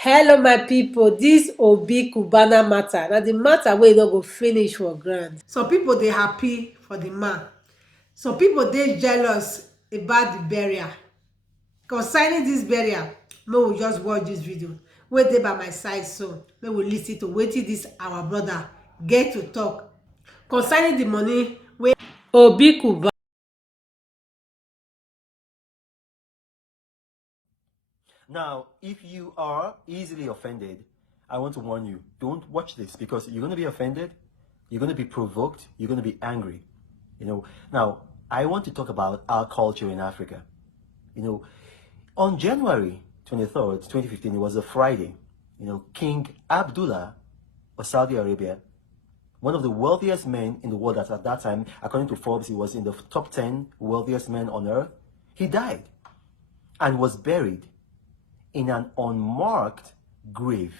Hello my people, this Obi Cubana matter. Now the matter wey no go finish for ground. Some people they happy for the man. Some people they jealous about the burial. Concerning this burial, may we just watch this video. Wait there by my side so may we listen to wetin this our brother get to talk. Concerning the money wey Obi Cubana. Now, if you are easily offended, I want to warn you, don't watch this because you're going to be offended, you're going to be provoked, you're going to be angry. Now, I want to talk about our culture in Africa. On January 23rd, 2015, it was a Friday. King Abdullah of Saudi Arabia, one of the wealthiest men in the world at that time, according to Forbes, he was in the top 10 wealthiest men on earth. He died and was buried in an unmarked grave.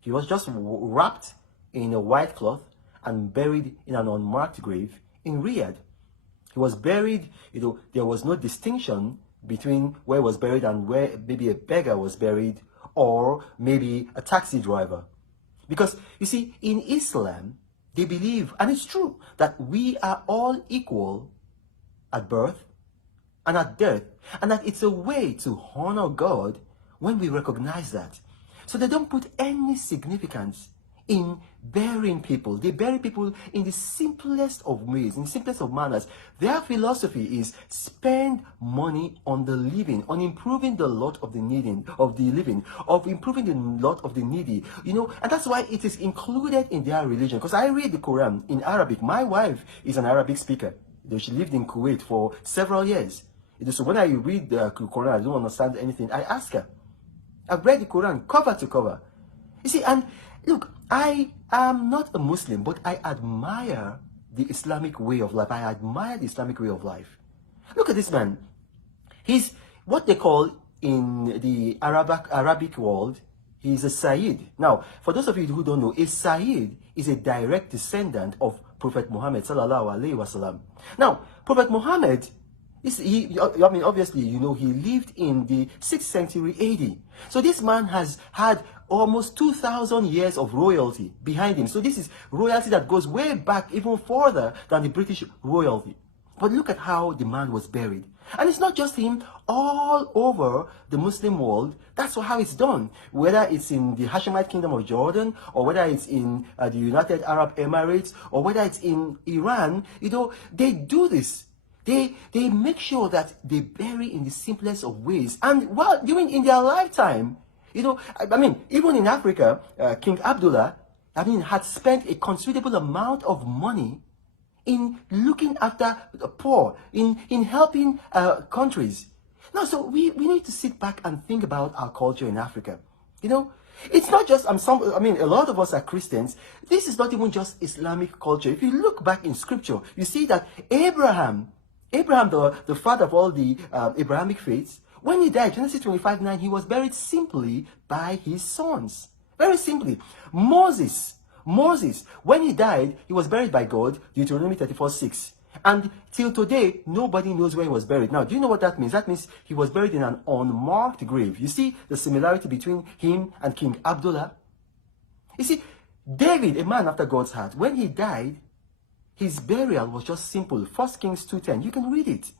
He was just wrapped in a white cloth and buried in an unmarked grave in Riyadh. He was buried, there was no distinction between where he was buried and where maybe a beggar was buried or maybe a taxi driver. Because, you see, in Islam, they believe, and it's true, that we are all equal at birth and at death, and that it's a way to honor God when we recognize that. So they don't put any significance in burying people. They bury people in the simplest of ways, in the simplest of manners. Their philosophy is spend money on the living, on improving the lot of the living, of improving the lot of the needy. And that's why it is included in their religion. Because I read the Quran in Arabic. My wife is an Arabic speaker. She lived in Kuwait for several years. So when I read the Quran, I don't understand anything. I ask her. I've read the Quran cover to cover. You see, and look, I am not a Muslim, but I admire the Islamic way of life. I admire the Islamic way of life. Look at this man. He's what they call in the Arabic world, he's a Sayyid. Now, for those of you who don't know, a Sayyid is a direct descendant of Prophet Muhammad sallallahu alaihi wasallam. Now, Prophet Muhammad, obviously, he lived in the 6th century AD. So this man has had almost 2,000 years of royalty behind him. So this is royalty that goes way back, even further than the British royalty. But look at how the man was buried. And it's not just him, all over the Muslim world, that's how it's done. Whether it's in the Hashemite Kingdom of Jordan, or whether it's in the United Arab Emirates, or whether it's in Iran, they do this. They make sure that they bury in the simplest of ways. And while in their lifetime, even in Africa, King Abdullah, had spent a considerable amount of money in looking after the poor, in helping countries. Now, so we need to sit back and think about our culture in Africa. It's not just, a lot of us are Christians. This is not even just Islamic culture. If you look back in scripture, you see that Abraham, the father of all the Abrahamic faiths, when he died, Genesis 25:9, he was buried simply by his sons. Very simply. Moses, when he died, he was buried by God, Deuteronomy 34:6. And till today, nobody knows where he was buried. Now, do you know what that means? That means he was buried in an unmarked grave. You see the similarity between him and King Abdullah? You see, David, a man after God's heart, when he died, his burial was just simple. 1 Kings 2:10. You can read it.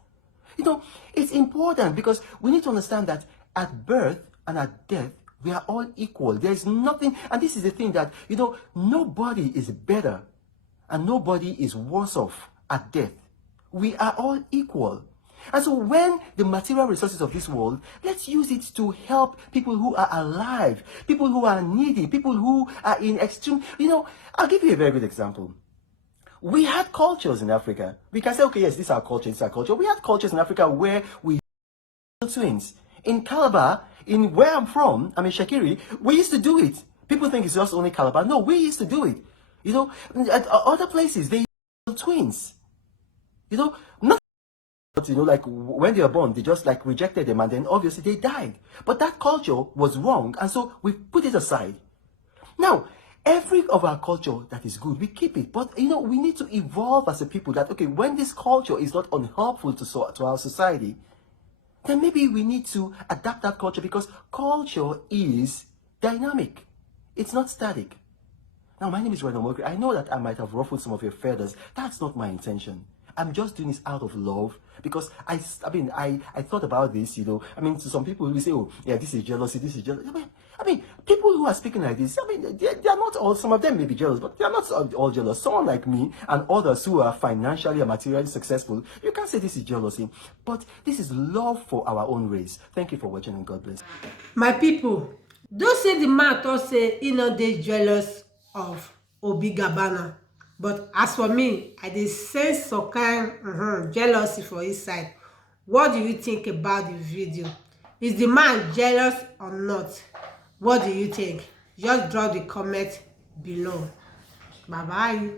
It's important because we need to understand that at birth and at death, we are all equal. There's nothing, and this is the thing that, nobody is better and nobody is worse off at death. We are all equal. And so when the material resources of this world, let's use it to help people who are alive, people who are needy, people who are in extreme, I'll give you a very good example. We had cultures in Africa. We can say, okay, yes, this is our culture, this is our culture. We had cultures in Africa where we twins. In Calabar, in where I'm from, Shakiri, we used to do it. People think it's just only Calabar. No, we used to do it. At other places, they twins. Not like when they were born, they just rejected them and then obviously they died. But that culture was wrong, and so we put it aside. Now, every of our culture that is good, we keep it. But, we need to evolve as a people that, okay, when this culture is not unhelpful to our society, then maybe we need to adapt that culture, because culture is dynamic. It's not static. Now, my name is Reno. I know that I might have ruffled some of your feathers. That's not my intention. I'm just doing this out of love because I thought about this, I mean, to some people who say, oh, yeah, this is jealousy, this is jealousy. People who are speaking like this, they are not all, some of them may be jealous, but they are not all jealous. Someone like me and others who are financially and materially successful, you can't say this is jealousy, but this is love for our own race. Thank you for watching and God bless. My people, don't say the man thought say he no dey jealous of Obi Cubana, but as for me, I dey sense some kind jealousy for his side. What do you think about the video? Is the man jealous or not? What do you think? Just drop the comment below. Bye bye.